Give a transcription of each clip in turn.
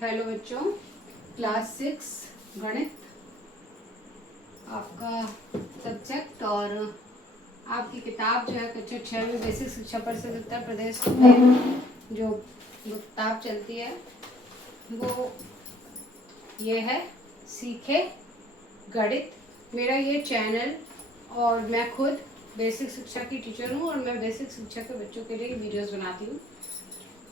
Hello बच्चों, class 6 गणित आपका सब्जेक्ट और आपकी किताब जो है कक्षा 6 में बेसिक शिक्षा परिषद उत्तर प्रदेश में जो किताब चलती है वो ये है सीखे गणित। मेरा ये चैनल और मैं खुद बेसिक शिक्षा की टीचर हूँ और मैं बेसिक शिक्षा के बच्चों के लिए वीडियोस बनाती हूँ।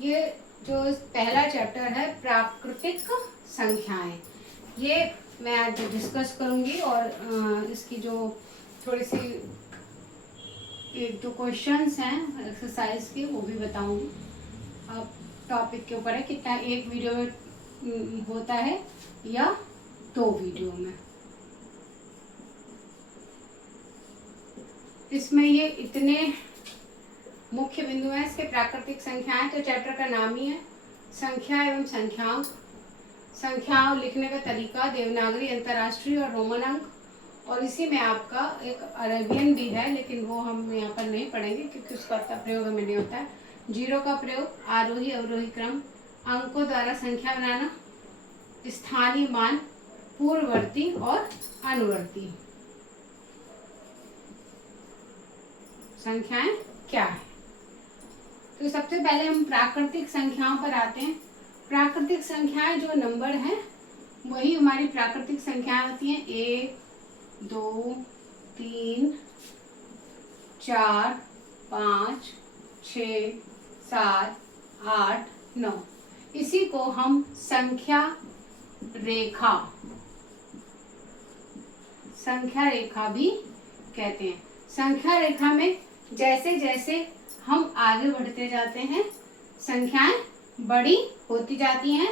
ये जो पहला चैप्टर है प्राकृतिक संख्याएं, ये मैं आज डिस्कस करूंगी और इसकी जो थोड़ी सी एक दो क्वेश्चंस हैं एक्सरसाइज के वो भी बताऊंगी। अब टॉपिक के ऊपर है कितना एक वीडियो में होता है या 2 वीडियो में। इसमें ये इतने मुख्य बिंदु हैं इसके प्राकृतिक संख्याएं, तो चैप्टर का नाम ही है संख्या एवं संख्यांक। संख्याओं लिखने का तरीका देवनागरी, अंतर्राष्ट्रीय और रोमन अंक, और इसी में आपका एक अरेबियन भी है लेकिन वो हम यहाँ पर नहीं पढ़ेंगे क्योंकि उसका इतना प्रयोग हमें नहीं होता है। जीरो का प्रयोग, आरोही अवरोही क्रम, अंकों द्वारा संख्या बनाना, स्थानीय मान, पूर्ववर्ती और अनुवर्ती संख्याएं क्या है। तो सबसे पहले हम प्राकृतिक संख्याओं पर आते हैं। प्राकृतिक संख्याएं जो नंबर हैं वही हमारी प्राकृतिक संख्याएं होती हैं। 1 2 3 4 5 6 7 8 9, इसी को हम संख्या रेखा भी कहते हैं। संख्या रेखा में जैसे जैसे हम आगे बढ़ते जाते हैं संख्याएं बड़ी होती जाती हैं।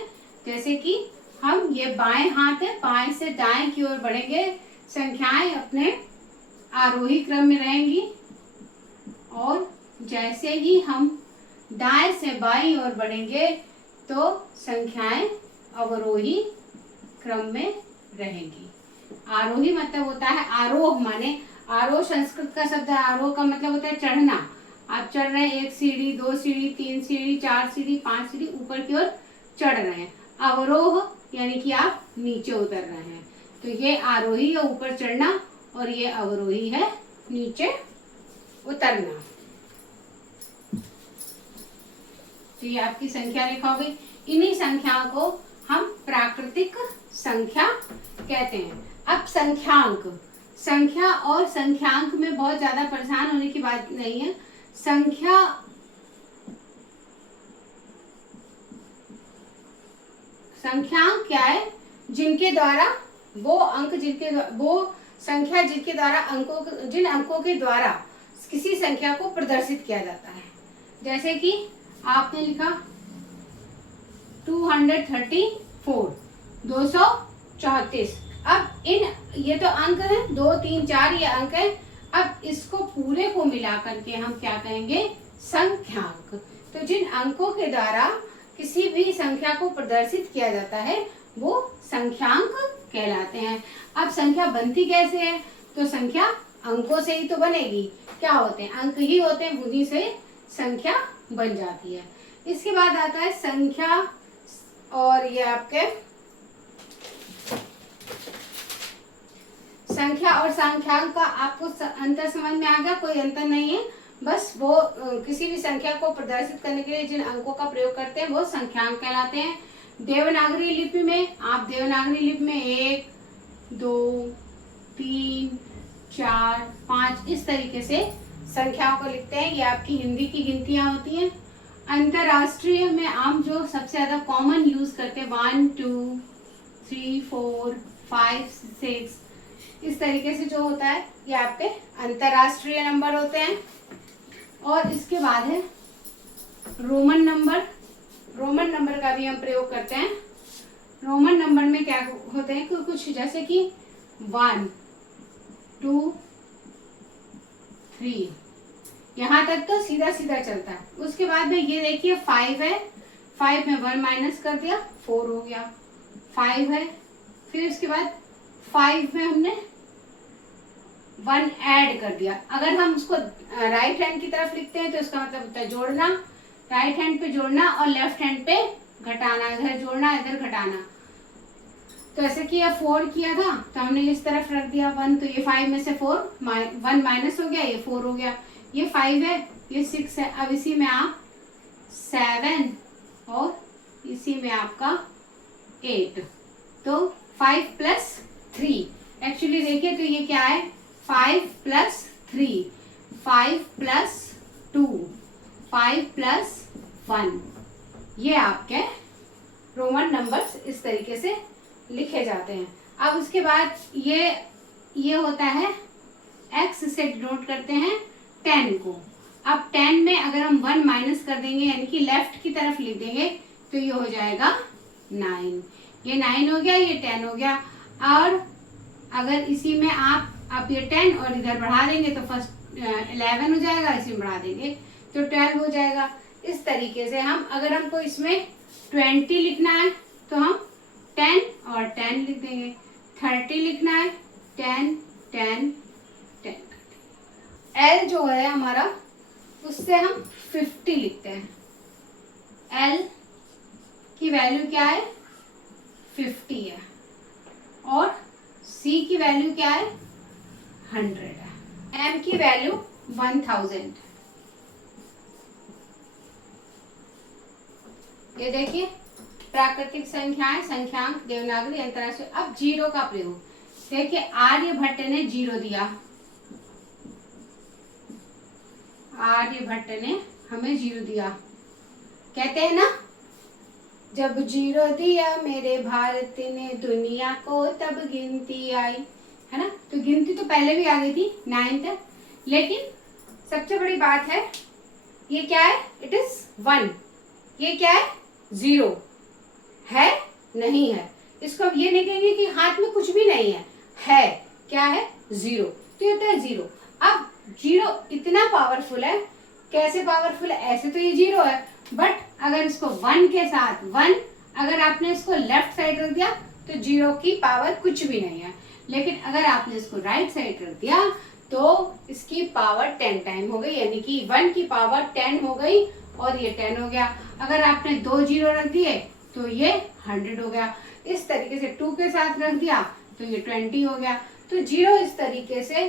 जैसे कि हम ये बाएं हाथ है, बाएं से दाएं की ओर बढ़ेंगे, संख्याएं अपने आरोही क्रम में रहेंगी, और जैसे ही हम दाएं से बाईं ओर बढ़ेंगे तो संख्याएं अवरोही क्रम में रहेंगी। आरोही मतलब होता है आरोह, माने आरोह संस्कृत का शब्द है। आरोह का मतलब होता है चढ़ना। आप चढ़ रहे हैं 1 सीढ़ी 2 सीढ़ी 3 सीढ़ी 4 सीढ़ी 5 सीढ़ी ऊपर की ओर चढ़ रहे हैं। अवरोह यानी कि आप नीचे उतर रहे हैं। तो ये आरोही है ऊपर चढ़ना और ये अवरोही है नीचे उतरना। तो ये आपकी संख्या रेखा हो गई। इन्हीं संख्याओं को हम प्राकृतिक संख्या कहते हैं। अब संख्यांक, संख्या और संख्यांक में बहुत ज्यादा परेशान होने की बात नहीं है। संख्यांक क्या है? जिनके द्वारा वो संख्या जिनके द्वारा जिन अंकों के द्वारा किसी संख्या को प्रदर्शित किया जाता है। जैसे कि आपने लिखा 234 234। अब ये तो अंक है 2 3 4 ये अंक है। अब इसको पूरे को मिला करके हम क्या कहेंगे? संख्यांक। तो जिन अंकों के द्वारा किसी भी संख्या को प्रदर्शित किया जाता है वो संख्यांक कहलाते हैं। अब संख्या बनती कैसे है? तो संख्या अंकों से ही तो बनेगी। क्या होते हैं? अंक ही होते हैं, उन्हीं से संख्या बन जाती है। इसके बाद आता है संख्या, और ये आपके संख्या और संख्यांक का आपको अंतर समझ में आ गया? कोई अंतर नहीं है, बस वो किसी भी संख्या को प्रदर्शित करने के लिए जिन अंकों का प्रयोग करते हैं वो संख्यांक कहलाते हैं। देवनागरी लिपि में आप देवनागरी लिपि में 1 2 3 4 5 इस तरीके से संख्याओं को लिखते हैं। ये आपकी हिंदी की गिनतियां होती हैं। अंतरराष्ट्रीय में आम जो सबसे ज्यादा कॉमन यूज करते हैं 1 2 3 4 5 6 इस तरीके से जो होता है ये आपके अंतरराष्ट्रीय नंबर होते हैं। और इसके बाद है रोमन नंबर। रोमन नंबर का भी हम प्रयोग करते हैं। रोमन नंबर में क्या होते हैं कि कुछ जैसे कि 1 2 3 यहाँ तक तो सीधा सीधा चलता है। उसके बाद में ये देखिए 5 है, 5 में 1 माइनस कर दिया 4 हो गया। 5 है, फिर उसके बाद 5 में हमने 1 ऐड कर दिया। अगर हम उसको राइट हैंड की तरफ लिखते हैं तो इसका मतलब होता है जोड़ना, राइट हैंड पे जोड़ना और लेफ्ट हैंड पे घटाना, इधर जोड़ना, इधर घटाना। तो ऐसे किया, 4 किया था तो हमने इस तरफ रख दिया 1, तो ये 5 में से 1 माइनस हो गया, ये 4 हो गया, ये 5 है, ये 6 है। अब इसी में आप 7 और इसी में आपका 8, तो 5 प्लस 3। एक्चुअली देखिए तो ये क्या है, 5 प्लस 3, 5 प्लस 2, 5 प्लस 1। ये आपके रोमन नंबर्स इस तरीके से लिखे जाते हैं। अब उसके बाद ये होता है x से डिनोट करते हैं 10 को। अब 10 में अगर हम 1 माइनस कर देंगे यानी कि लेफ्ट की तरफ लिख देंगे तो ये हो जाएगा 9। ये 9 हो गया, ये 10 हो गया। और अगर इसी में आप ये 10 और इधर बढ़ा देंगे तो फर्स्ट 11 हो जाएगा, इसी में बढ़ा देंगे तो 12 हो जाएगा। इस तरीके से हम, अगर हमको इसमें 20 लिखना है तो हम 10 और 10 लिख देंगे, 30 लिखना है 10 10 10। L जो है हमारा उससे हम 50 लिखते हैं। L की वैल्यू क्या है, 50 है, और C की वैल्यू क्या है, 100 है। M की वैल्यू 1000। ये देखिए प्राकृतिक संख्याएं, संख्यांक, देवनागरी, अंतरराष्ट्रीय। अब 0 का प्रयोग देखिए, आर्यभट्ट ने 0 दिया, आर्यभट्ट ने हमें 0 दिया। कहते हैं ना, जब 0 दिया मेरे भारत ने दुनिया को तब गिनती आई, है ना। तो गिनती तो पहले भी आ गई थी 9 तक, लेकिन सबसे बड़ी बात है ये क्या है, इट इज 1। ये क्या है, 0 है, नहीं है। इसको हम ये नहीं कहेंगे कि हाथ में कुछ भी नहीं है क्या है, 0। तो ये होता है 0। अब 0 इतना पावरफुल है, कैसे पावरफुल है, ऐसे तो ये 0 है, बट अगर इसको 1 के साथ 1 अगर आपने इसको लेफ्ट साइड रख दिया तो 0 की पावर कुछ भी नहीं है। लेकिन अगर आपने इसको राइट साइड रख दिया तो इसकी पावर 10 टाइम हो गई, यानी कि 1 की पावर 10 हो गई और ये 10 हो गया। अगर आपने 2 0 रख दिए तो ये 100 हो गया। इस तरीके से 2 के साथ रख दिया तो ये 20 हो गया। तो 0 इस तरीके से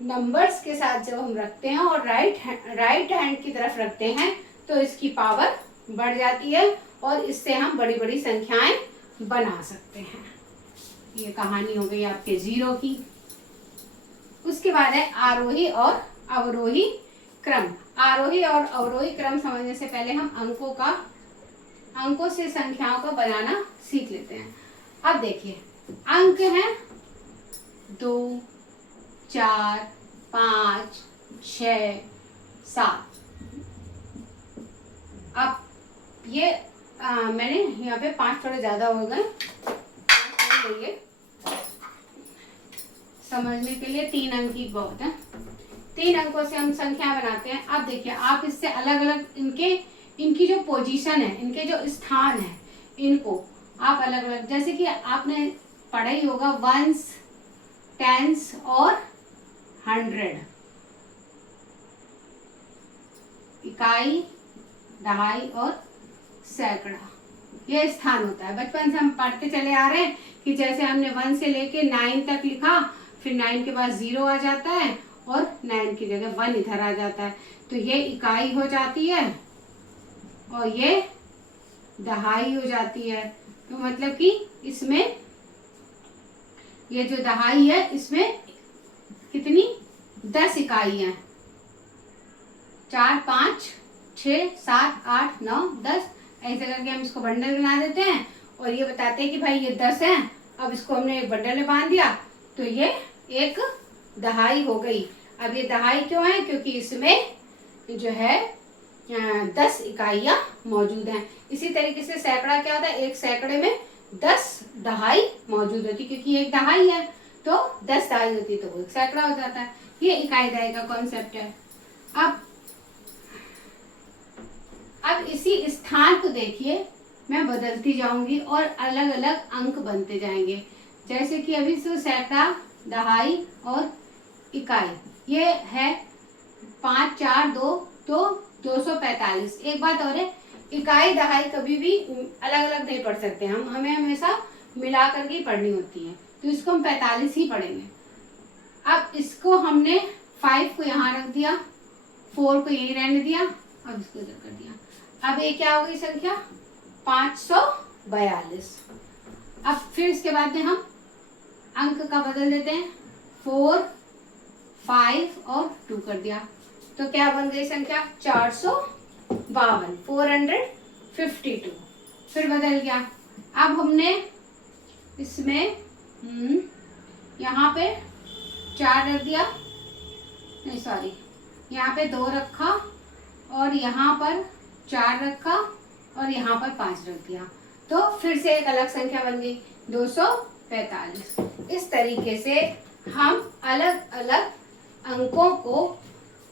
नंबर्स के साथ जब हम रखते हैं और राइट हैंड की तरफ रखते हैं तो इसकी पावर बढ़ जाती है और इससे हम बड़ी बड़ी संख्याएं बना सकते हैं। ये कहानी हो गई आपके 0 की। उसके बाद है आरोही और अवरोही क्रम। आरोही और अवरोही क्रम समझने से पहले हम अंकों से संख्याओं को बनाना सीख लेते हैं। अब देखिए अंक हैं 2 4 5 6 7। अब ये मैंने यहाँ पे 5 थोड़े ज्यादा हो गए, समझने के लिए 3 अंक ही बहुत है। 3 अंकों से हम संख्या बनाते हैं। अब देखिए आप इससे अलग अलग इनकी जो पोजीशन है, इनके जो स्थान है, इनको आप अलग अलग, जैसे कि आपने पढ़ा ही होगा वंस, टेंस और 100, इकाई, दहाई और सैकड़ा, यह स्थान होता है। बचपन से हम पढ़ते चले आ रहे हैं कि जैसे हमने 1 से लेके 9 तक लिखा, फिर 9 के बाद 0 आ जाता है और 9 की जगह 1 इधर आ जाता है, तो ये इकाई हो जाती है और ये दहाई हो जाती है। तो मतलब कि इसमें ये जो दहाई है इसमें कितनी 10 इकाई है, 4 5 6 7 8 9 10, ऐसे करके हम इसको बंडल बना देते हैं और ये बताते हैं कि भाई ये 10 है। अब इसको हमने एक बंडल में बांध दिया तो ये एक दहाई हो गई। अब ये दहाई क्यों है, क्योंकि इसमें जो है 10 इकाइयां मौजूद हैं। इसी तरीके से सैकड़ा क्या होता है, एक सैकड़े में 10 दहाई मौजूद होती, क्योंकि एक दहाई है तो 10 दहाई होती है तो वो एक सैकड़ा हो जाता है। ये इकाई दहाई का कॉन्सेप्ट है। अब इसी स्थान को देखिए, मैं बदलती जाऊंगी और अलग अलग अंक बनते जाएंगे। जैसे कि अभी से सैकड़ा, दहाई और इकाई, ये है 5 4 2 तो 245। एक बात और है, इकाई दहाई कभी भी अलग अलग नहीं पढ़ सकते हम, हमें हमेशा मिला करके ही पढ़नी होती है। तो इसको हम 45 ही पढ़ेंगे। अब इसको हमने 5 को यहाँ रख दिया, 4 को यहीं रहने दिया, अब इसको इधर कर दिया। अब ये क्या हो गई संख्या 542। अब फिर इसके बाद में हम अंक का बदल देते हैं, 4, 5 और 2 कर दिया, तो क्या बन गई संख्या 452, 452। फिर बदल गया। अब हमने इसमें यहाँ पे 4 रख दिया, नहीं सॉरी, यहाँ पे 2 रखा और यहाँ पर 4 रखा और यहाँ पर 5 रख दिया, तो फिर से एक अलग संख्या बन गई 245। इस तरीके से हम अलग अलग अंकों को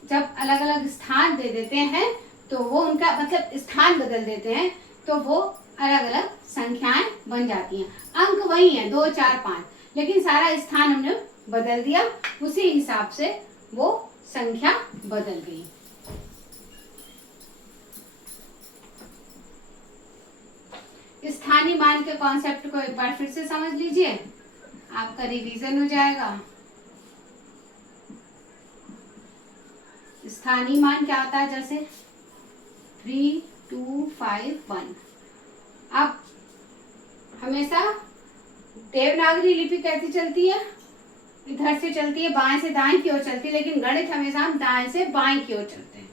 जब अलग अलग स्थान दे देते हैं तो वो उनका मतलब स्थान बदल देते हैं तो वो अलग अलग संख्याएं बन जाती हैं। अंक वही है 2, 4, 5, लेकिन सारा स्थान हमने बदल दिया, उसी हिसाब से वो संख्या बदल गई। स्थानीय मान के कॉन्सेप्ट को एक बार फिर से समझ लीजिए, आपका रिवीजन हो जाएगा। स्थानीय मान क्या होता है, जैसे 3, 2, 5, 1। अब हमेशा देवनागरी लिपि कैसी चलती है, इधर से चलती है, बाएं से दाएं की ओर चलती है, लेकिन गणित हमेशा हम दाएं से बाएं की ओर चलते हैं।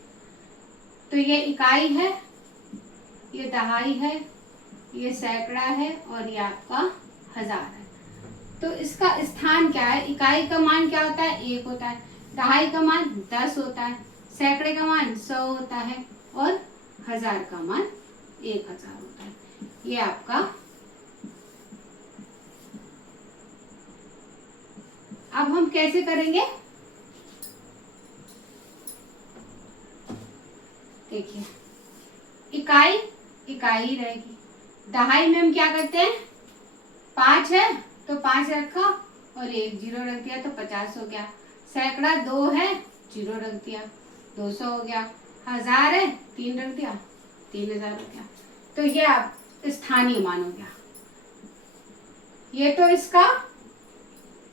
तो ये इकाई है, ये दहाई है, ये सैकड़ा है और ये आपका हजार है। तो इसका स्थान क्या है, इकाई का मान क्या होता है 1 होता है, दहाई का मान 10 होता है, सैकड़े का मान 100 होता है और हजार का मान 1000 होता है। ये आपका अब हम कैसे करेंगे, देखिए इकाई इकाई रहेगी, दहाई में हम क्या करते हैं 5 है तो 5 रखा और 1 0 रख दिया तो 50 हो गया, सैकड़ा 2 है 0 रख दिया 200 हो गया, हजार है 3 रख दिया 3000 हो गया। तो ये आप स्थानीय मान हो गया। ये तो इसका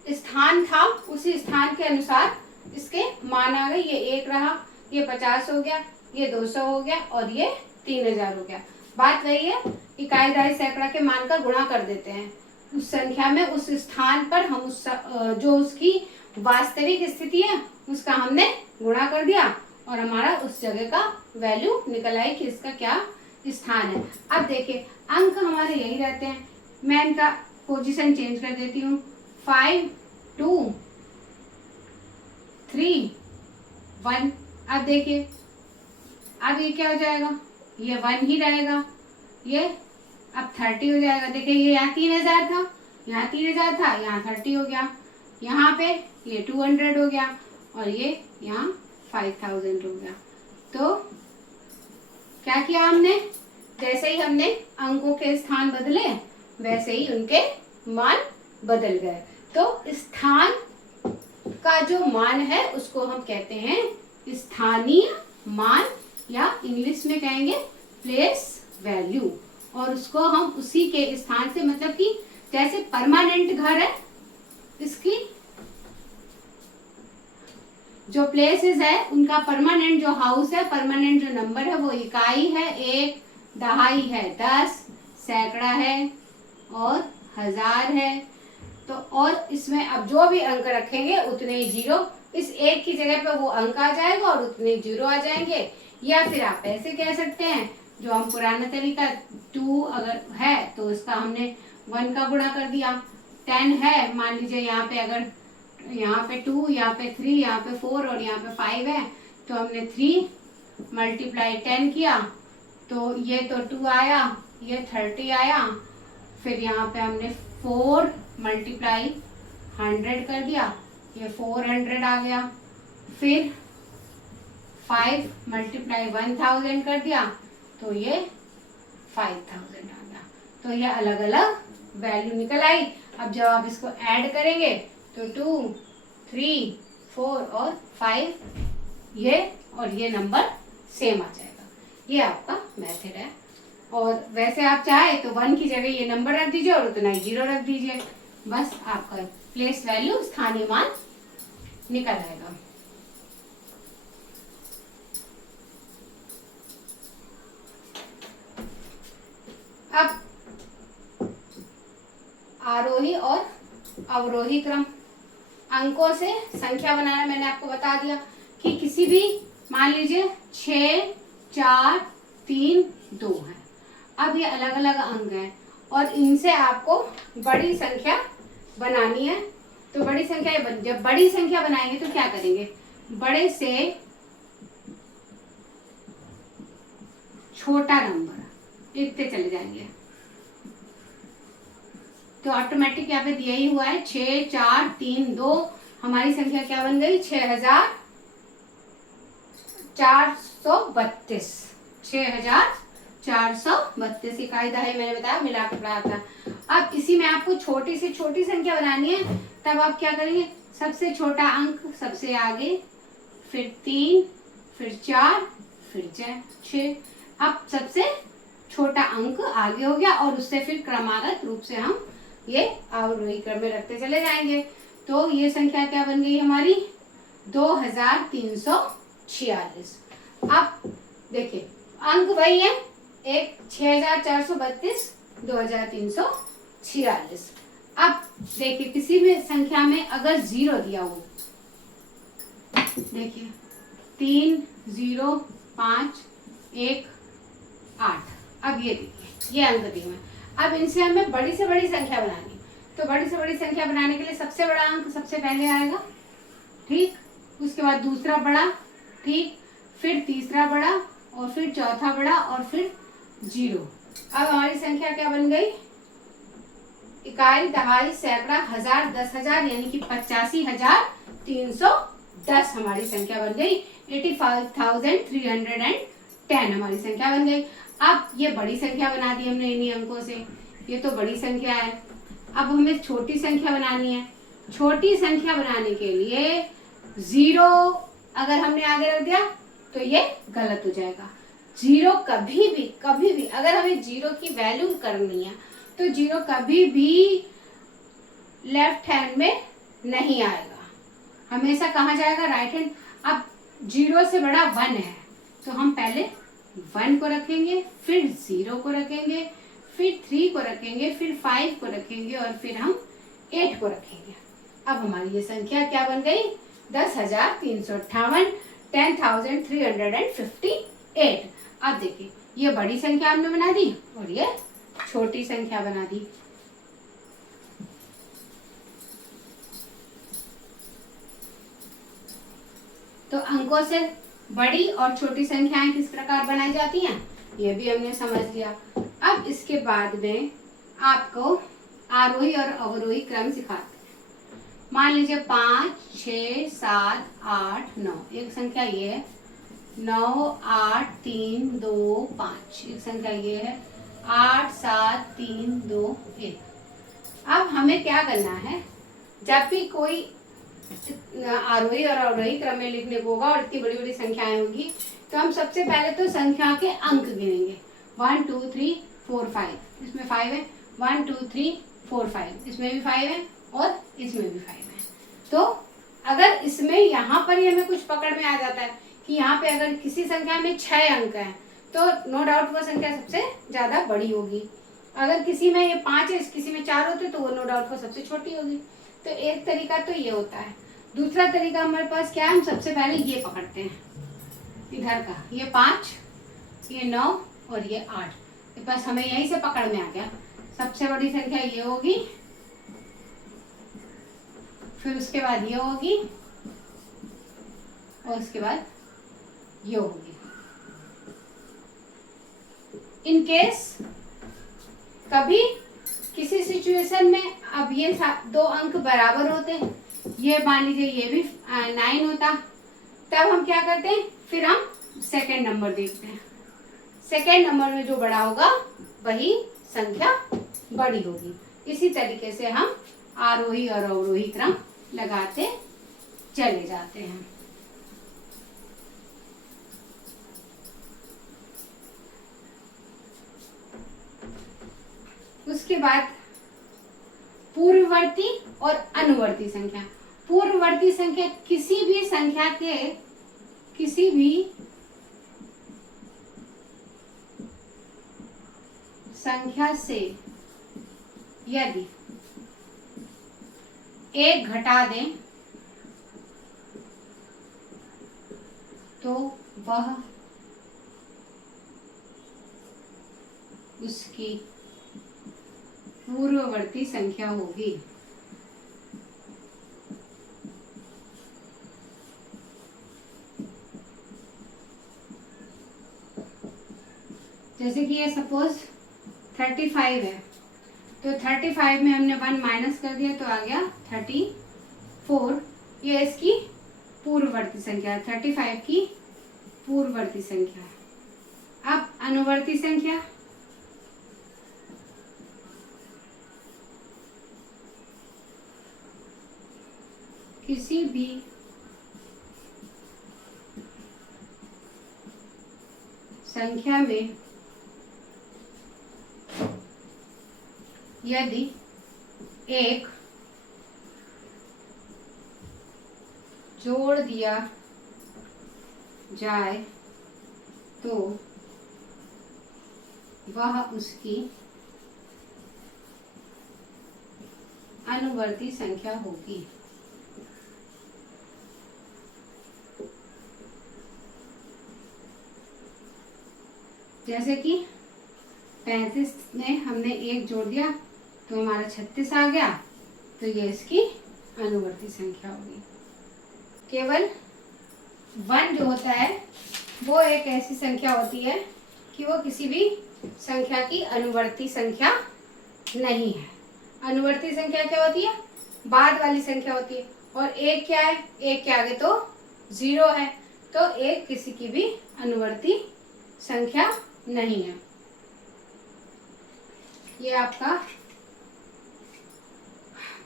स्थान था, उसी स्थान के अनुसार इसके मान आ गए, ये 1 रहा, ये 50 हो गया, ये 200 हो गया और ये 3000 हो गया। बात वही है, इकाई दहाई सैकड़ा के मान का गुणा कर देते हैं उस संख्या में, उस स्थान पर हम उस जो उसकी वास्तविक स्थिति है उसका हमने गुणा कर दिया और हमारा उस जगह का वैल्यू निकल आई कि इसका क्या स्थान है। अब देखिए अंक हमारे यही रहते हैं, मैं इनका पोजीशन चेंज कर देती हूँ, 5, 2, 3, 1। अब देखिए अब ये क्या हो जाएगा, ये 1 ही रहेगा, ये अब 30 हो जाएगा। देखिए ये यहाँ 3000 था, यहाँ 3000 था, यहाँ 30 हो गया, यहाँ पे ये 200 हो गया और ये यहाँ 5000 हो गया। तो क्या किया हमने, जैसे ही हमने अंकों के स्थान बदले वैसे ही उनके मान बदल गए। तो स्थान का जो मान है उसको हम कहते हैं स्थानीय मान, या इंग्लिश में कहेंगे प्लेस वैल्यू, और उसको हम उसी के स्थान से, मतलब कि जैसे परमानेंट घर है, इसकी जो प्लेसेस है उनका परमानेंट जो हाउस है, परमानेंट जो नंबर है वो इकाई है 1, दहाई है 10, सैकड़ा है और हजार है। तो और इसमें अब जो भी अंक रखेंगे उतने ही जीरो, इस 1 की जगह पे वो अंक आ जाएगा और उतने जीरो आ जाएंगे। या फिर आप ऐसे कह सकते हैं, जो हम पुराना तरीका 2 अगर है तो उसका हमने 1 का गुणा कर दिया, 10 है मान लीजिए, यहाँ पे अगर यहाँ पे 2, यहाँ पे 3, यहाँ पे 4 और यहाँ पे 5 है, तो हमने 3 मल्टीप्लाई 10 किया तो ये तो 2 आया, ये 30 आया। फिर यहाँ पे हमने 4 मल्टीप्लाई 100 कर दिया, ये 400 आ गया। फिर 5 मल्टीप्लाई 1000 कर दिया तो ये 5000 आ गया। तो ये अलग अलग वैल्यू निकल आई। अब जब आप इसको ऐड करेंगे तो 2, 3, 4 और 5 ये और ये नंबर सेम आ जाएगा। ये आपका मेथड है। और वैसे आप चाहे तो 1 की जगह ये नंबर रख दीजिए और उतना ही 0 रख दीजिए, बस आपका प्लेस वैल्यू स्थानीय मान निकल आएगा। अब आरोही और अवरोही क्रम, अंकों से संख्या बनाना मैंने आपको बता दिया कि किसी भी, मान लीजिए 6, 4, 3, 2 है। अब ये अलग अलग अंक हैं और इनसे आपको बड़ी संख्या बनानी है। तो बड़ी संख्या जब बड़ी संख्या बनाएंगे तो क्या करेंगे, बड़े से छोटा नंबर लिखते चले जाएंगे। तो ऑटोमेटिक यहाँ पे दिया ही हुआ है 6, 4, 3, 2, हमारी संख्या क्या बन गई, 6432। 6432 कायदा है, मैंने बताया, मिला के पढ़ाया था। अब इसी में आपको छोटी से छोटी संख्या बनानी है, तब आप क्या करेंगे, सबसे छोटा अंक सबसे आगे, फिर 3, फिर 4, फिर 6। अब सबसे छोटा अंक आगे हो गया और उससे फिर क्रमागत रूप से हम ये आरोही क्रम में रखते चले जाएंगे। तो ये संख्या क्या बन गई हमारी, 2346। अब देखिए अंक वही है, एक 6432, 2346। अब देखिए किसी भी संख्या में अगर 0 दिया हो, देखिए 3, 0, 5, 1, 8। अब ये देखिए ये अंक दिए हुए हैं। अब इनसे हमें बड़ी से बड़ी संख्या बनानी, तो बड़ी से बड़ी संख्या बनाने के लिए सबसे बड़ा अंक सबसे पहले आएगा, ठीक, उसके बाद दूसरा बड़ा, ठीक, फिर तीसरा बड़ा और फिर चौथा बड़ा और फिर 0। अब हमारी संख्या क्या बन गई, इकाई, दहाई, सैकड़ा, हजार, 10,000, यानी कि 85,310 हमारी संख्या बन गई। 85,310 हमारी संख्या बन गई। अब ये बड़ी संख्या बना दी हमने इन्हीं अंकों से, ये तो बड़ी संख्या है। अब हमें छोटी संख्या बनानी है। छोटी संख्या बनाने के लिए 0 अगर हमने आगे रख दिया तो ये गलत हो जाएगा। 0 कभी भी अगर हमें 0 की वैल्यू करनी है तो 0 कभी भी लेफ्ट हैंड में नहीं आएगा, हमेशा कहाँ जाएगा, राइट हैंड। अब 0 से बड़ा 1 है तो हम पहले 1 को रखेंगे, फिर 0 को रखेंगे, फिर 3 को रखेंगे, फिर 5 को रखेंगे और फिर हम 8 को रखेंगे। अब हमारी ये संख्या क्या बन गई, 10,358, 10,358। अब देखिए ये बड़ी संख्या हमने बना दी और ये छोटी संख्या बना दी। तो अंकों से बड़ी और छोटी संख्याएं किस प्रकार बनाई जाती हैं, ये भी हमने समझ लिया। अब इसके बाद में आपको आरोही और अवरोही क्रम सिखाते हैं। मान लीजिए 5, 6, 7, 8, 9, एक संख्या ये है, 9, 8, 3, 2, 5, एक संख्या ये है, 8, 7, 3, 2, 1। अब हमें क्या करना है, जब भी कोई आरोही और अवरोही क्रम में लिखने को होगा और इतनी बड़ी बड़ी संख्याएं होंगी तो हम सबसे पहले तो संख्या के अंक गिनेंगे। 1, 2, 3, 4, 5, इसमें 5 है, 1, 2, 3, 4, 5, इसमें भी 5 है और इसमें भी 5 है। तो अगर इसमें यहाँ पर ही हमें कुछ पकड़ में आ जाता है कि यहाँ पे अगर किसी संख्या में 6 अंक हैं तो नो डाउट वो संख्या सबसे ज्यादा बड़ी होगी। अगर किसी में ये 5 है, किसी में 4 होते तो वो नो डाउट वो सबसे छोटी होगी। तो एक तरीका तो ये होता है। दूसरा तरीका हमारे पास क्या है, हम सबसे पहले ये पकड़ते हैं इधर का, ये 5, ये 9 और ये 8, ये बस हमें यहीं से पकड़ में आ गया। सबसे बड़ी संख्या ये होगी, फिर उसके बाद ये होगी और उसके बाद ये होगी। इन केस कभी किसी सिचुएशन में अब ये 2 अंक बराबर होते हैं, ये मान लीजिए ये भी 9 होता, तब हम क्या करते हैं, फिर हम सेकेंड नंबर देखते हैं। सेकेंड नंबर में जो बड़ा होगा वही संख्या बड़ी होगी। इसी तरीके से हम आरोही और अवरोही क्रम लगाते चले जाते हैं। उसके बाद पूर्ववर्ती और अनुवर्ती संख्या। पूर्ववर्ती संख्या किसी भी संख्या के किसी भी संख्या से यदि एक घटा दें तो वह उसकी पूर्ववर्ती संख्या होगी। जैसे कि ये सपोज 35 है, तो 35 में हमने 1 माइनस कर दिया तो आ गया 34। ये इसकी पूर्ववर्ती संख्या है, 35 की पूर्ववर्ती संख्या। अब अनुवर्ती संख्या, किसी भी संख्या में यदि एक जोड़ दिया जाए तो वह उसकी अनुवर्ती संख्या होगी। जैसे कि 35 में हमने एक जोड़ दिया तो हमारा 36 आ गया, तो ये इसकी अनुवर्ती संख्या होगी। केवल 1 जो होता है वो एक ऐसी संख्या होती है कि वो किसी भी संख्या की अनुवर्ती संख्या नहीं है। अनुवर्ती संख्या क्या होती है? बाद वाली संख्या होती है। और एक क्या है? एक के आगे तो 0 है, तो एक किसी की भी अनुवर्ती संख्या नहीं है। ये आपका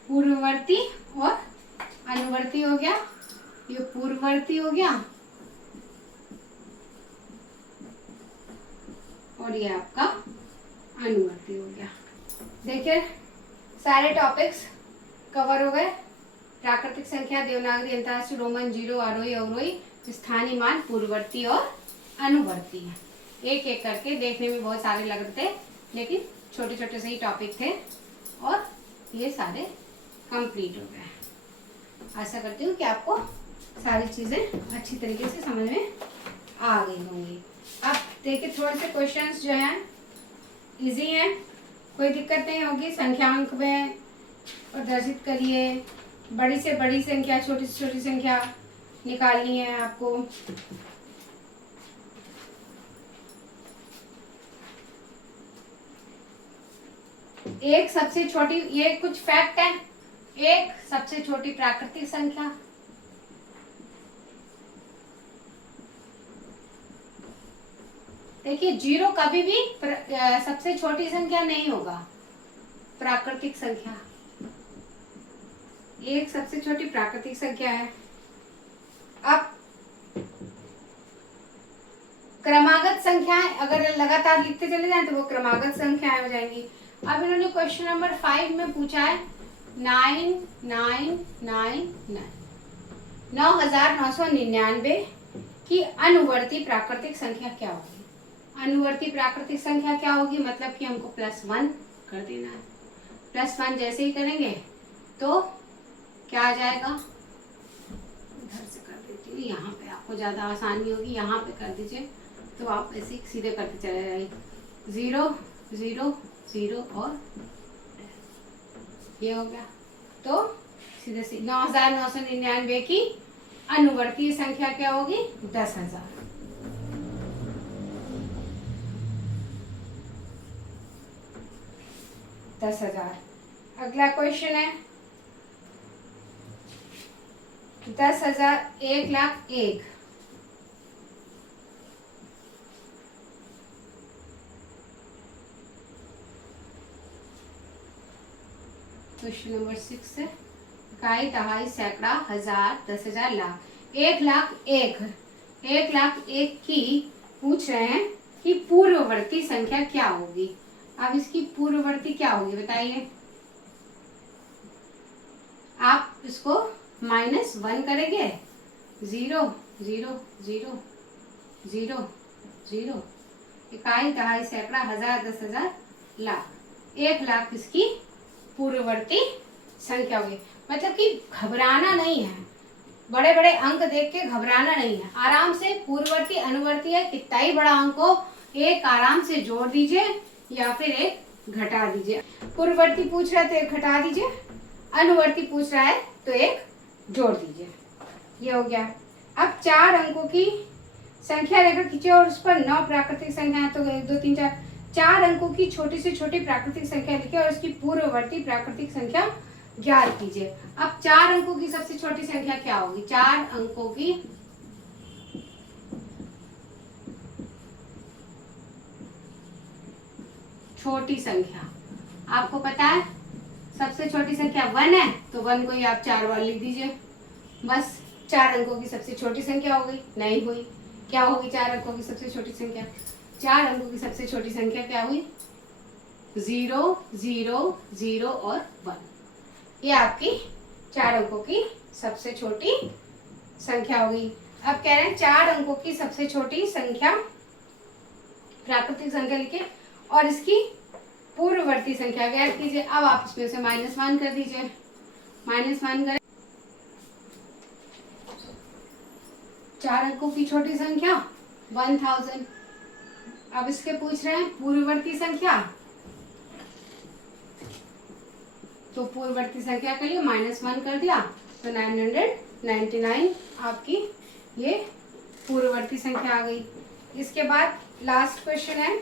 पूर्ववर्ती और अनुवर्ती हो गया, ये पूर्ववर्ती हो गया और ये आपका अनुवर्ती हो गया। देखिए सारे टॉपिक्स कवर हो गए। प्राकृतिक संख्या, देवनागरी, अंतरराष्ट्रीय, रोमन, जीरो, आरोही, अवरोही, स्थानीय मान, पूर्ववर्ती और अनुवर्ती है। एक एक करके देखने में बहुत सारे लग रहे थे, लेकिन छोटे छोटे से ही टॉपिक थे और ये सारे कंप्लीट हो गए। आशा करती हूँ कि आपको सारी चीज़ें अच्छी तरीके से समझ में आ गई होंगी। अब देखिए थोड़े से क्वेश्चंस जो हैं इजी हैं, कोई दिक्कत नहीं होगी। संख्यांक में प्रदर्शित करिए, बड़ी से बड़ी संख्या, छोटी से छोटी संख्या निकालनी है आपको। एक सबसे छोटी, ये कुछ फैक्ट है, एक सबसे छोटी प्राकृतिक संख्या, देखिए 0 कभी भी सबसे छोटी संख्या नहीं होगा, प्राकृतिक संख्या। एक सबसे छोटी प्राकृतिक संख्या है। अब क्रमागत संख्याएं अगर लगातार लिखते चले जाएं तो वो क्रमागत संख्याएं हो जाएंगी। अब इन्होंने क्वेश्चन नंबर 5 में पूछा है 9999 की अनुवर्ती प्राकृतिक संख्या क्या होगी। अनुवर्ती प्राकृतिक संख्या क्या होगी, मतलब कि हमको +1 कर देना है। +1 जैसे ही करेंगे तो क्या आ जाएगा, इधर से कर देती हूँ, यहाँ पे आपको ज़्यादा आसानी होगी, यहाँ पे कर दीजिए तो आप ऐसे सीधे करते चले जाइए। 0 0 0 और ये हो गया। तो सीधे से 9999 की अनुवर्ती संख्या क्या होगी, 10,000। अगला क्वेश्चन है 10,000 1,01,000। क्वेश्चन नंबर 6 है इकाई, दहाई, सैकड़ा, हजार, 10,000, लाख। 1,01,000 की पूछ रहे हैं कि पूर्ववर्ती संख्या क्या होगी। अब इसकी पूर्ववर्ती क्या होगी बताइए। आप इसको -1 करेंगे, 0 0 0 0 0, इकाई दहाई सैकड़ा हजार दस हजार लाख, 1,00,000 इसकी पूर्ववर्ती संख्या होगी। मतलब कि घबराना नहीं है, बड़े बड़े अंक देख के घबराना नहीं है, आराम से पूर्ववर्ती अनुवर्ती है, कितना ही बड़ा अंक हो एक आराम से जोड़ दीजिए या फिर एक घटा दीजिए। पूर्ववर्ती पूछ रहा है तो एक घटा दीजिए, अनुवर्ती पूछ रहा है तो एक जोड़ दीजिए। ये हो गया। अब 4 अंकों की संख्या रेखा खींचिए और उस पर 9 प्राकृतिक संख्या, तो 1 2 3 4 अंकों की छोटी से छोटी प्राकृतिक संख्या लिखिए और उसकी पूर्ववर्ती प्राकृतिक संख्या ज्ञात कीजिए। अब 4 अंकों की सबसे छोटी संख्या क्या होगी? 4 अंकों की छोटी संख्या आपको पता है, सबसे छोटी संख्या 1 है, तो 1 को ही आप 4 बार लिख दीजिए, बस 4 अंकों की सबसे छोटी संख्या हो गई। नहीं हुई, क्या होगी 4 अंकों की सबसे छोटी संख्या? 4 अंकों की सबसे छोटी संख्या क्या हुई? 0 0 0 और 1, ये आपकी 4 अंकों की सबसे छोटी संख्या होगी। अब कह रहे हैं 4 अंकों की सबसे छोटी संख्या प्राकृतिक संख्या लिखे और इसकी पूर्ववर्ती संख्या ज्ञात कीजिए। अब आप इसमें से -1 कर दीजिए, -1 करें, 4 अंकों की छोटी संख्या 1000। अब इसके पूछ रहे हैं पूर्ववर्ती संख्या, तो पूर्ववर्ती संख्या के लिए -1 कर दिया तो 999 आपकी ये पूर्ववर्ती संख्या आ गई। इसके बाद लास्ट क्वेश्चन है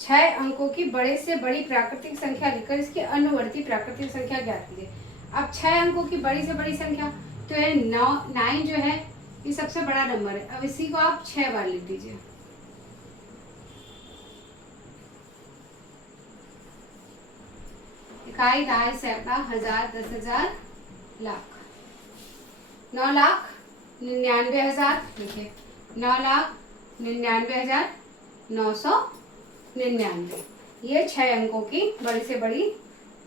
6 अंकों की बड़े से बड़ी प्राकृतिक संख्या लिखकर इसकी अनुवर्ती प्राकृतिक संख्या ज्ञात कीजिए। अब 6 अंकों की बड़ी से बड़ी संख्या तो ये 9 जो है ये सबसे बड़ा नंबर है। अब इसी को आप 6 बार लिख दीजिए, इकाई दहाई सैकड़ा हजार दस हजार लाख, 9,99,000 लिखे, 9,99,999, ये 6 अंकों की बड़ी से बड़ी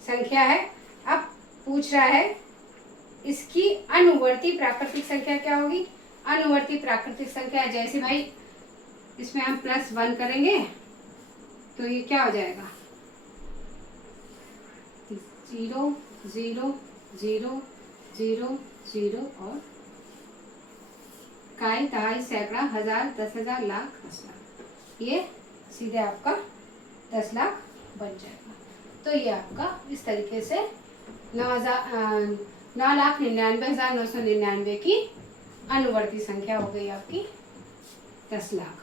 संख्या है। अब पूछ रहा है इसकी अनुवर्ती प्राकृतिक संख्या क्या होगी? अनुवर्ती प्राकृतिक संख्या जैसे भाई इसमें हम +1 करेंगे तो ये क्या हो जाएगा? 0 0 0 0 0 और इकाई दहाई सैकड़ा हजार दस हजार लाख 10 लाख, ये सीधे आपका 10 लाख बन जाएगा। तो ये आपका इस तरीके से 9,99,999 की अनुवर्ती संख्या हो गई आपकी 10 लाख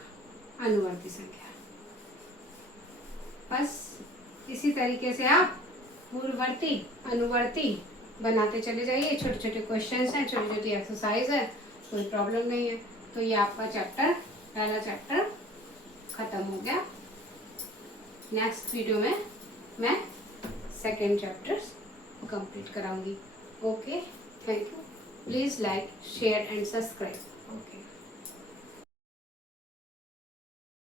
अनुवर्ती संख्या। बस इसी तरीके से आप पूर्ववर्ती अनुवर्ती बनाते चले जाइए। छोटे छोटे क्वेश्चंस हैं, छोटी छोटी एक्सरसाइज है, कोई प्रॉब्लम नहीं है। तो ये आपका चैप्टर, पहला चैप्टर खत्म हो गया। नेक्स्ट वीडियो में मैं सेकेंड चैप्टर कंप्लीट कराऊंगी। Okay, thank you. Please like, share and subscribe. Okay.